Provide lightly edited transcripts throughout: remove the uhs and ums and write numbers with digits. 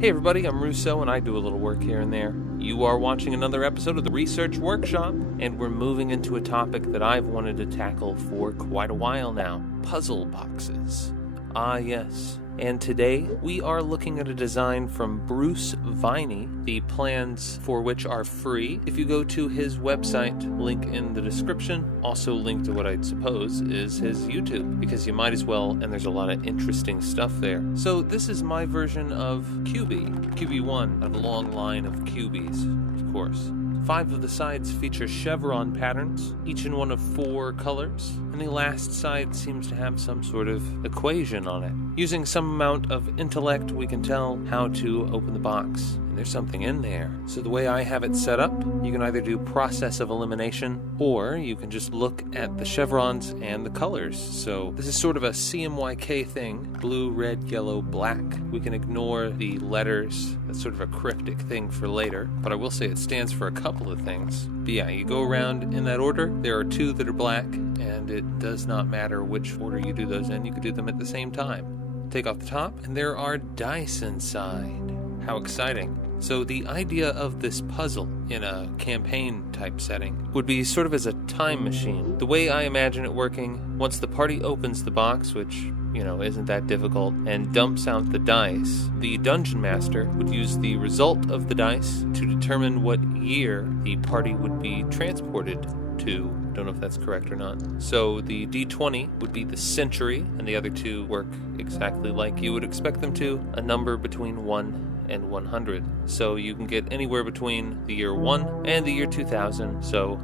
Hey everybody, I'm Russo and I do a little work here and there. You are watching another episode of the Research Workshop, and we're moving into a topic that I've wanted to tackle for quite a while now. Puzzle boxes. Ah yes. And today we are looking at a design from Bruce Viney, the plans for which are free. If you go to his website, link in the description, also link to what I'd suppose is his YouTube, because you might as well, and there's a lot of interesting stuff there. So this is my version of QB1, of a long line of QBs, of course. 5 of the sides feature chevron patterns, each in one of 4 colors, and the last side seems to have some sort of equation on it. Using some amount of intellect, we can tell how to open the box, and there's something in there. So the way I have it set up, you can either do process of elimination, or you can just look at the chevrons and the colors. So this is sort of a CMYK thing, blue, red, yellow, black. We can ignore the letters. That's sort of a cryptic thing for later, but I will say it stands for a couple of things. But yeah, you go around in that order. There are 2 that are black, and it does not matter which order you do those in. You could do them at the same time. Take off the top, and there are dice inside. How exciting. So the idea of this puzzle in a campaign type setting would be sort of as a time machine. The way I imagine it working, once the party opens the box, which isn't that difficult, and dumps out the dice, the dungeon master would use the result of the dice to determine what year the party would be transported to. Don't know if that's correct or not. So the D20 would be the century, and the other 2 work exactly like you would expect them to, a number between 1 and 100. So you can get anywhere between the year 1 and the year 2000. So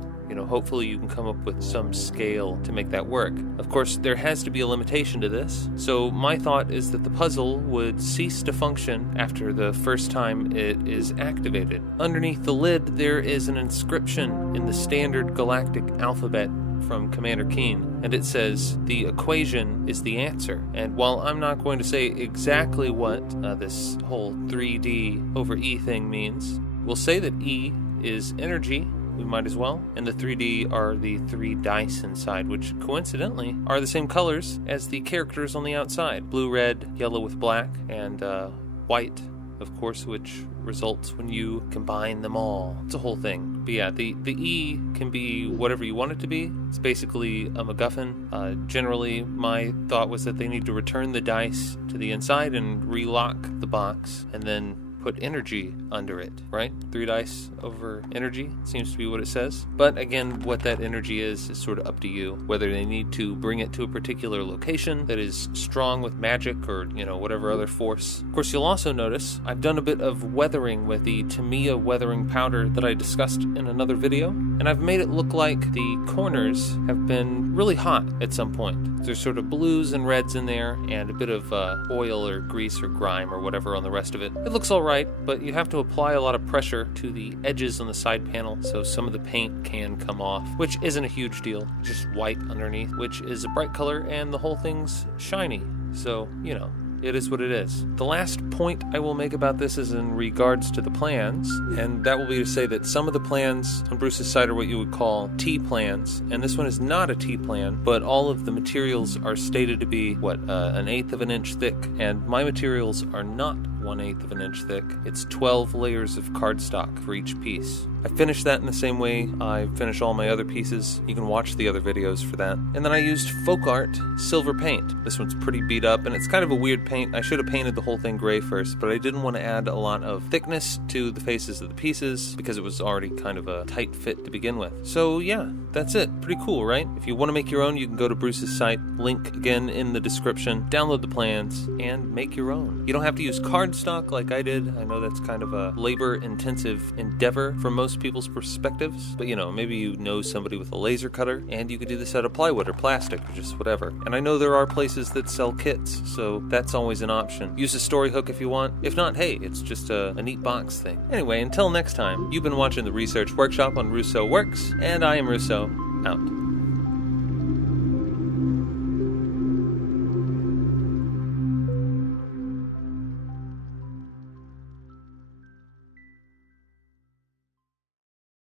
hopefully you can come up with some scale to make that work. Of course, there has to be a limitation to this. So my thought is that the puzzle would cease to function after the first time it is activated. Underneath the lid, there is an inscription in the standard galactic alphabet from Commander Keen, and it says, the equation is the answer. And while I'm not going to say exactly what this whole 3D over E thing means, we'll say that E is energy. We might as well. And the 3D are the 3 dice inside, which coincidentally are the same colors as the characters on the outside. Blue, red, yellow with black, and white, of course, which results when you combine them all. It's a whole thing. But yeah, the E can be whatever you want it to be. It's basically a MacGuffin. Generally, my thought was that they need to return the dice to the inside and relock the box, and then put energy under it, right? 3 dice over energy seems to be what it says. But again, what that energy is sort of up to you. Whether they need to bring it to a particular location that is strong with magic or, whatever other force. Of course, you'll also notice I've done a bit of weathering with the Tamiya weathering powder that I discussed in another video. And I've made it look like the corners have been really hot at some point. There's sort of blues and reds in there and a bit of oil or grease or grime or whatever on the rest of it. It looks all right, but you have to apply a lot of pressure to the edges on the side panel, so some of the paint can come off, which isn't a huge deal. Just white underneath, which is a bright color, and the whole thing's shiny. So, it is what it is. The last point I will make about this is in regards to the plans, and that will be to say that some of the plans on Bruce's site are what you would call T plans, and this one is not a T plan, but all of the materials are stated to be, an 1/8 of an inch thick, and my materials are not 1/8 of an inch thick. It's 12 layers of cardstock for each piece. I finished that in the same way I finish all my other pieces. You can watch the other videos for that. And then I used Folk Art silver paint. This one's pretty beat up, and it's kind of a weird paint. I should have painted the whole thing gray first, but I didn't want to add a lot of thickness to the faces of the pieces because it was already kind of a tight fit to begin with. So yeah, that's it. Pretty cool, right? If you want to make your own, you can go to Bruce's site, link again in the description, download the plans, and make your own. You don't have to use cardstock like I did. I know that's kind of a labor-intensive endeavor from most people's perspectives, but maybe you know somebody with a laser cutter, and you could do this out of plywood or plastic or just whatever. And I know there are places that sell kits, so that's always an option. Use a story hook if you want. If not, hey, it's just a neat box thing. Anyway, until next time, you've been watching the Research Workshop on Russo Works, and I am Russo, out.